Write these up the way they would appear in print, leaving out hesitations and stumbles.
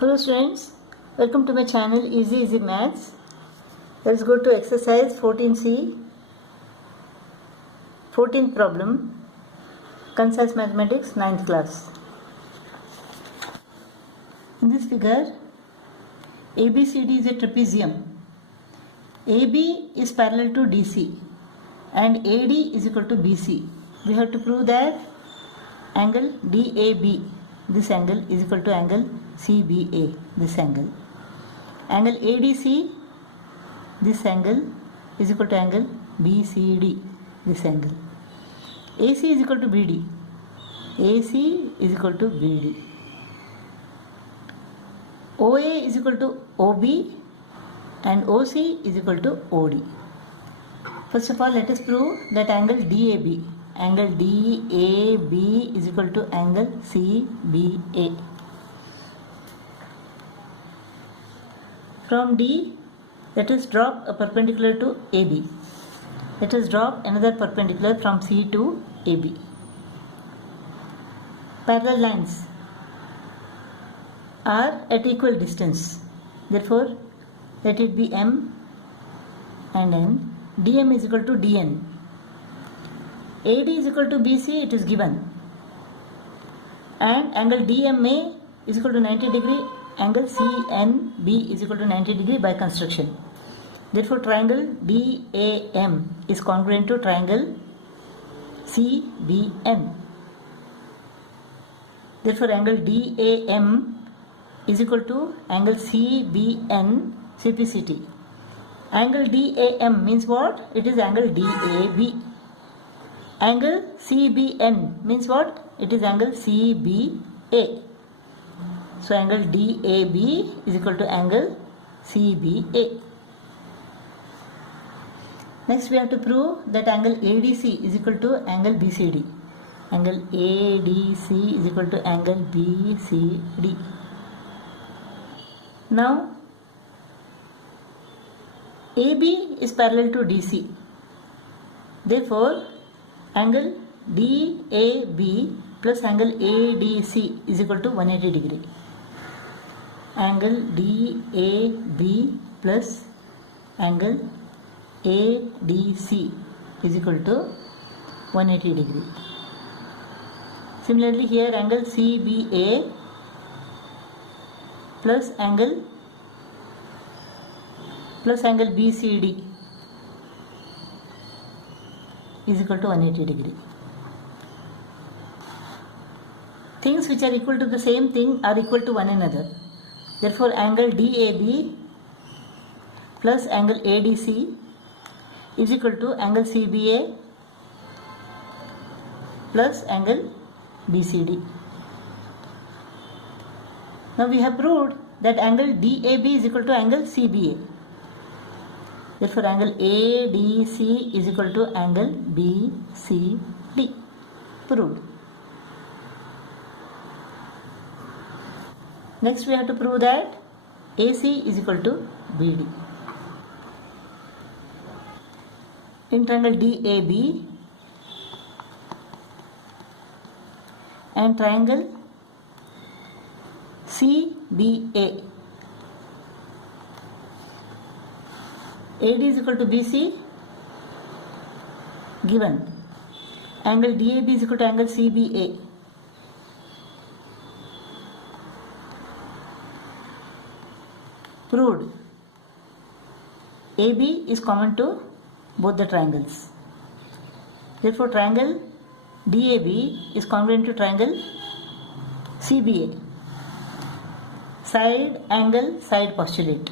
Hello students, welcome to my channel Easy Maths. Let's go to exercise 14C, 14th problem, Concise Mathematics, 9th class. In this figure, ABCD is a trapezium. AB is parallel to DC and AD is equal to BC. We have to prove that angle DAB, this angle, is equal to angle CBA, this angle. Angle ADC, this angle, is equal to angle BCD, this angle. AC is equal to BD. AC is equal to BD. OA is equal to OB and OC is equal to OD. First of all, let us prove that angle DAB is equal to angle CBA. From D, let us drop a perpendicular to AB. Let us drop another perpendicular from C to AB. Parallel lines are at equal distance. Therefore, let it be M and N. DM is equal to DN. AD is equal to BC, it is given. And angle DMA is equal to 90 degree. Angle CNB is equal to 90 degree by construction. Therefore, triangle DAM is congruent to triangle CBN. Therefore, angle DAM is equal to angle CBN CPCT. Angle DAM means what? It is angle DAB. Angle CBN means what? It is angle CBA. So angle DAB is equal to angle CBA. Next we have to prove that angle ADC is equal to angle BCD. Angle ADC is equal to angle BCD. Now AB is parallel to DC. Therefore, angle DAB plus angle ADC is equal to 180 degree. Angle DAB plus angle ADC is equal to 180 degree. Similarly, here angle CBA plus angle BCD is equal to 180 degree. Things which are equal to the same thing are equal to one another. Therefore, angle DAB plus angle ADC is equal to angle CBA plus angle BCD. Now we have proved that angle DAB is equal to angle CBA. Therefore, angle ADC is equal to angle BCD. Proved. Next, we have to prove that AC is equal to BD. In triangle DAB and triangle CBA, AD is equal to BC, given. Angle DAB is equal to angle CBA. Proved. AB is common to both the triangles. Therefore, triangle DAB is congruent to triangle CBA. Side, angle, side postulate.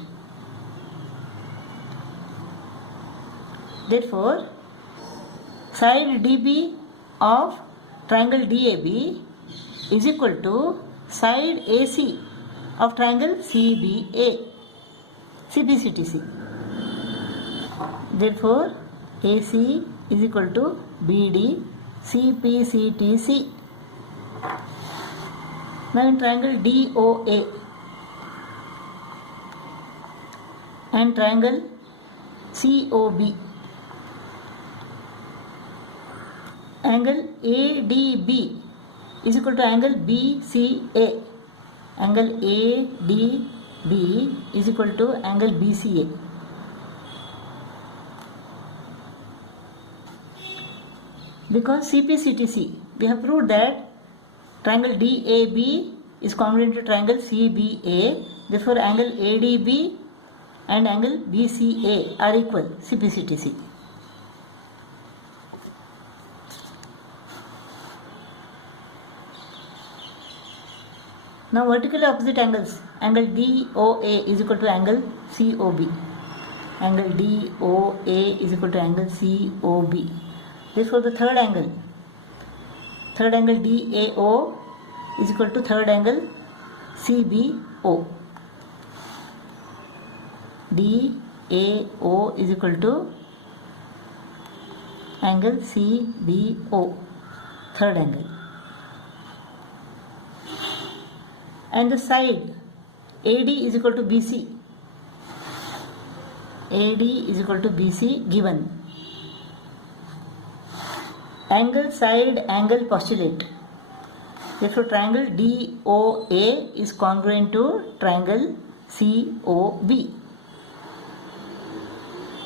Therefore, side DB of triangle DAB is equal to side AC of triangle CBCTC. Therefore, AC is equal to BD CPCTC. Now in triangle DOA and triangle COB, angle ADB is equal to angle BCA. angle ADB is equal to angle BCA. Because CPCTC, we have proved that triangle DAB is congruent to triangle CBA. Therefore, angle ADB and angle BCA are equal. CPCTC. Now, vertically opposite angles. Angle DOA is equal to angle COB. Angle DOA is equal to angle COB. Therefore, the third angle DAO is equal to third angle CBO. DAO is equal to angle CBO, third angle. And the side AD is equal to BC. AD is equal to BC given. Angle side angle postulate. Therefore, triangle DOA is congruent to triangle COB.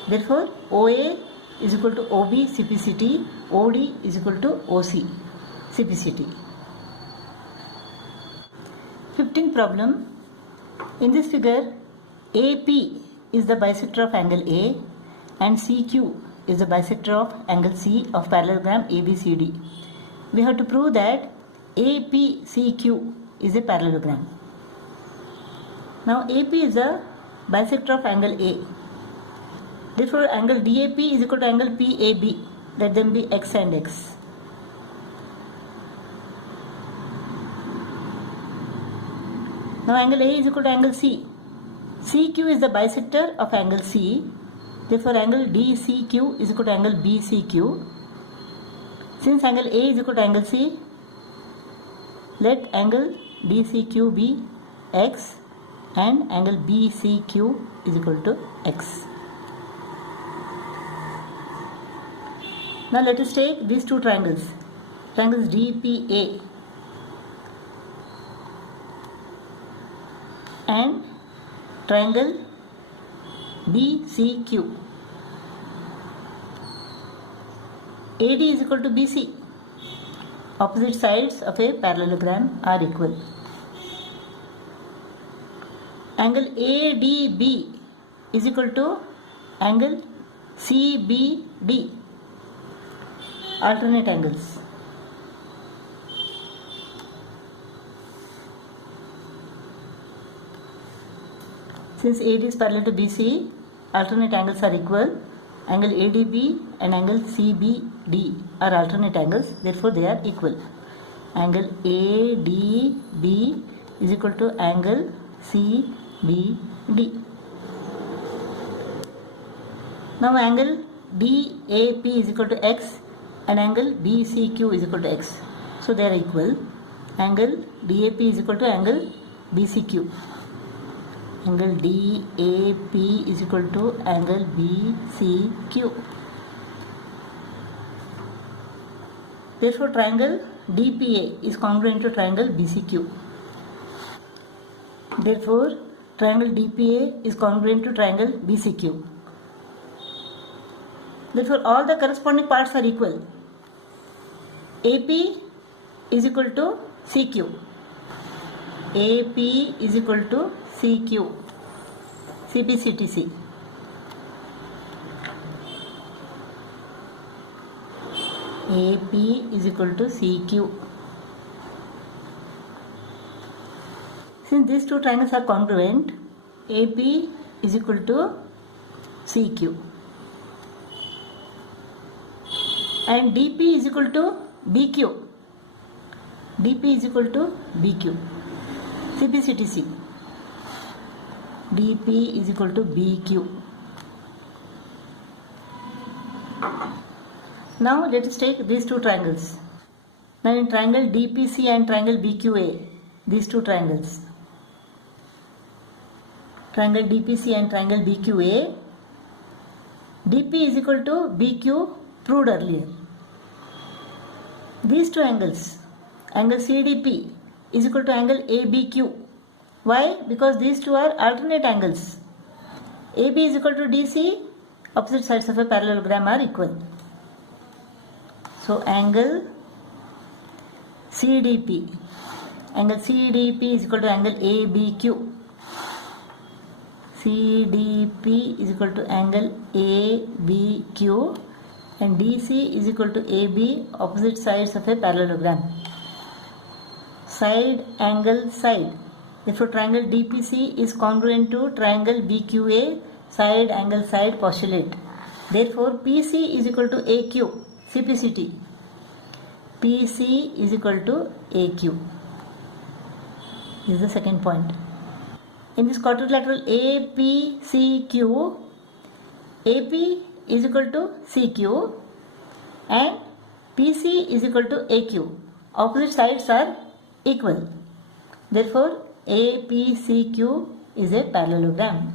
Therefore, OA is equal to OB CPCT, OD is equal to OC CPCT. 15th problem. In this figure, AP is the bisector of angle A and CQ is the bisector of angle C of parallelogram ABCD. We have to prove that APCQ is a parallelogram. Now AP is the bisector of angle A. Therefore, angle DAP is equal to angle PAB. Let them be X and X. Now angle A is equal to angle C. CQ is the bisector of angle C. Therefore, angle DCQ is equal to angle BCQ. Since angle A is equal to angle C, let angle DCQ be X and angle BCQ is equal to X. Now let us take these two triangles. Triangles DPA and triangle BCQ. AD is equal to BC. Opposite sides of a parallelogram are equal. Angle ADB is equal to angle CBD. Alternate angles. Since AD is parallel to BC, alternate angles are equal. Angle ADB and angle CBD are alternate angles, therefore they are equal. Angle ADB is equal to angle CBD. Now angle DAP is equal to X and angle BCQ is equal to X. So they are equal. Angle DAP is equal to angle BCQ. Angle DAP is equal to angle BCQ. Therefore, triangle DPA is congruent to triangle BCQ. Therefore, triangle DPA is congruent to triangle BCQ. Therefore, all the corresponding parts are equal. AP is equal to CQ. AP is equal to CQ. CPCTC. AP is equal to CQ. Since these two triangles are congruent, AP is equal to CQ. And DP is equal to BQ. DP is equal to BQ. CPCTC. DP is equal to BQ. Now let us take these two triangles. Now in triangle DPC and triangle BQA, these two triangles. Triangle DPC and triangle BQA, DP is equal to BQ proved earlier. These two angles, angle CDP is equal to angle ABQ. Why? Because these two are alternate angles. AB is equal to DC, opposite sides of a parallelogram are equal. So angle CDP is equal to angle ABQ. CDP is equal to angle ABQ and DC is equal to AB, opposite sides of a parallelogram. Side angle side. Therefore triangle DPC is congruent to triangle BQA, side angle side postulate. Therefore PC is equal to AQ, CPCT. PC is equal to AQ. This is the second point. In this quadrilateral APCQ, AP is equal to CQ and PC is equal to AQ. Opposite sides are equal. Therefore, APCQ is a parallelogram.